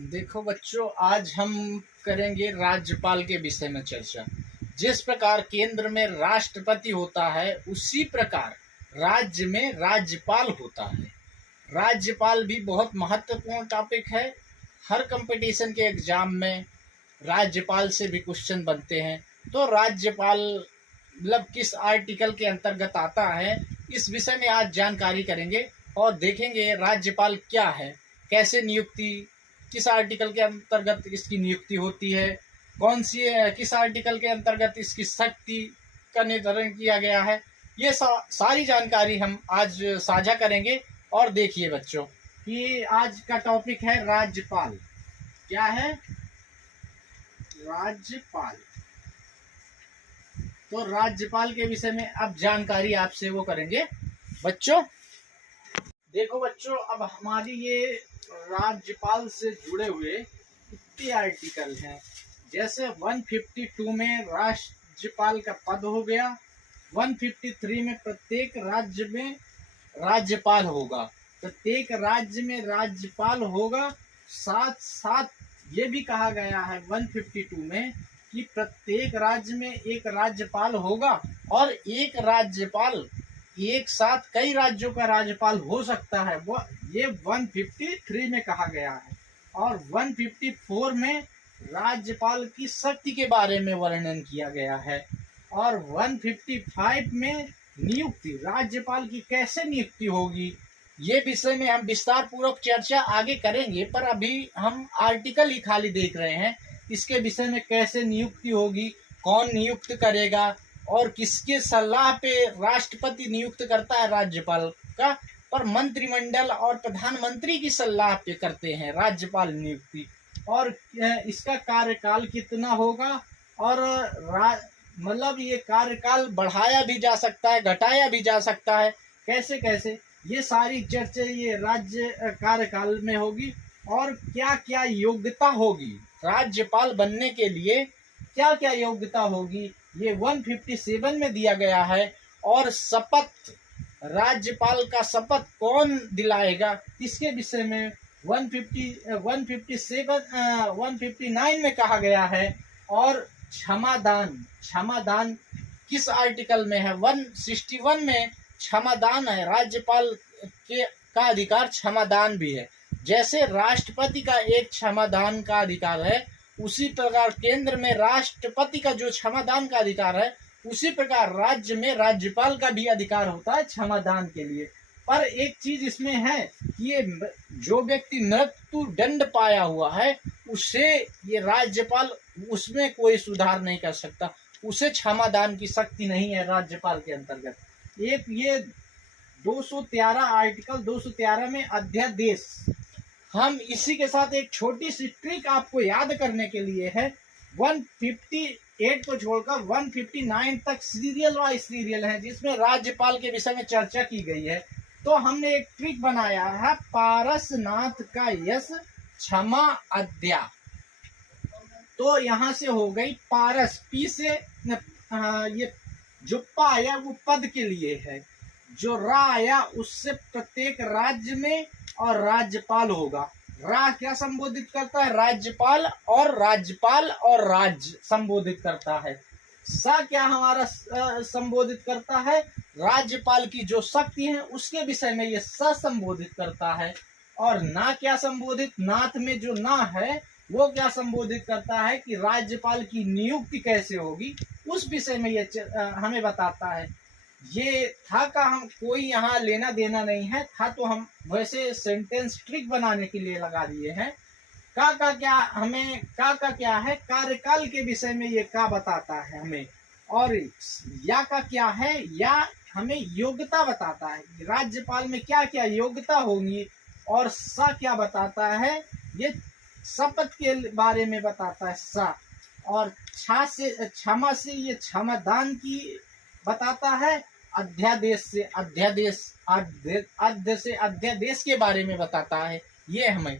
देखो बच्चों, आज हम करेंगे राज्यपाल के विषय में चर्चा। जिस प्रकार केंद्र में राष्ट्रपति होता है, उसी प्रकार राज्य में राज्यपाल होता है। राज्यपाल भी बहुत महत्वपूर्ण टॉपिक है। हर कंपटीशन के एग्जाम में राज्यपाल से भी क्वेश्चन बनते हैं। तो राज्यपाल मतलब किस आर्टिकल के अंतर्गत आता है, इस विषय में आज जानकारी करेंगे और देखेंगे राज्यपाल क्या है, कैसे नियुक्ति, किस आर्टिकल के अंतर्गत इसकी नियुक्ति होती है, कौन सी किस आर्टिकल के अंतर्गत इसकी शक्ति का निर्धारण किया गया है। ये सारी जानकारी हम आज साझा करेंगे। और देखिए बच्चों कि आज का टॉपिक है राज्यपाल। क्या है? राज्यपाल। तो राज्यपाल के विषय में अब जानकारी आपसे वो करेंगे बच्चों। देखो बच्चों, अब हमारी ये राज्यपाल से जुड़े हुए कितने आर्टिकल हैं। जैसे 152 में राज्यपाल का पद हो गया। 153 में प्रत्येक राज्य में राज्यपाल होगा, प्रत्येक राज्य में राज्यपाल होगा। साथ साथ ये भी कहा गया है 152 में कि प्रत्येक राज्य में एक राज्यपाल होगा और एक राज्यपाल एक साथ कई राज्यों का राज्यपाल हो सकता है। वो ये 153 में कहा गया है। और 154 में राज्यपाल की शक्ति के बारे में वर्णन किया गया है। और 155 में नियुक्ति, राज्यपाल की कैसे नियुक्ति होगी, ये विषय में हम विस्तार पूर्वक चर्चा आगे करेंगे। पर अभी हम आर्टिकल ही खाली देख रहे हैं। इसके विषय में कैसे नियुक्ति होगी, कौन नियुक्त करेगा और किसके सलाह पे राष्ट्रपति नियुक्त करता है राज्यपाल का, पर मंत्रिमंडल और प्रधानमंत्री की सलाह पे करते हैं राज्यपाल नियुक्ति। और इसका कार्यकाल कितना होगा और मतलब ये कार्यकाल बढ़ाया भी जा सकता है, घटाया भी जा सकता है, कैसे कैसे, ये सारी चर्चा ये राज्य कार्यकाल में होगी। और क्या क्या योग्यता होगी राज्यपाल बनने के लिए, क्या क्या योग्यता होगी, ये 157 में दिया गया है। और शपथ, राज्यपाल का शपथ कौन दिलाएगा, इसके विषय में 159 में कहा गया है। और क्षमादान, क्षमादान किस आर्टिकल में है? 161 में क्षमादान है। राज्यपाल का अधिकार क्षमादान भी है। जैसे राष्ट्रपति का एक क्षमादान का अधिकार है, उसी प्रकार केंद्र में राष्ट्रपति का जो क्षमादान का अधिकार है, उसी प्रकार राज्य में राज्यपाल का भी अधिकार होता है क्षमादान के लिए। पर एक चीज इसमें है कि ये जो व्यक्ति मृत्यु दंड पाया हुआ है, उसे ये राज्यपाल उसमें कोई सुधार नहीं कर सकता, उसे क्षमादान की शक्ति नहीं है राज्यपाल के अंतर्गत। एक ये 213 आर्टिकल 213 में अध्यादेश, हम इसी के साथ एक छोटी सी ट्रिक आपको याद करने के लिए है। 158 को छोड़कर 159 तक सीरियल वाइज सीरियल है, जिसमें राज्यपाल के विषय में चर्चा की गई है। तो हमने एक ट्रिक बनाया है, पारसनाथ का यश क्षमा अद्या। तो यहाँ से हो गई पारस, पी से ये जो पा आया वो पद के लिए है, जो रा आया उससे प्रत्येक राज्य में और राज्यपाल होगा। रा क्या संबोधित करता है? राज्यपाल, और राज्यपाल और राज्य संबोधित करता है। सा क्या हमारा संबोधित करता है? राज्यपाल की जो शक्ति है उसके विषय में ये सा संबोधित करता है। और ना क्या संबोधित, नाथ में जो ना है वो क्या संबोधित करता है कि राज्यपाल की नियुक्ति कैसे होगी, उस विषय में ये हमें बताता है। ये था का हम कोई यहाँ लेना देना नहीं है, था तो हम वैसे सेंटेंस ट्रिक बनाने के लिए लगा दिए हैं। का क्या हमें, का क्या है? कार्यकाल के विषय में ये का बताता है हमें। और या का क्या है? या हमें योग्यता बताता है, राज्यपाल में क्या क्या योग्यता होंगी। और सा क्या बताता है? ये शपथ के बारे में बताता है सा। और छा से, क्षमा से ये क्षमादान की बताता है। अध्यादेश से अध्यादेश, अध्य से अध्यादेश के बारे में बताता है। ये हमें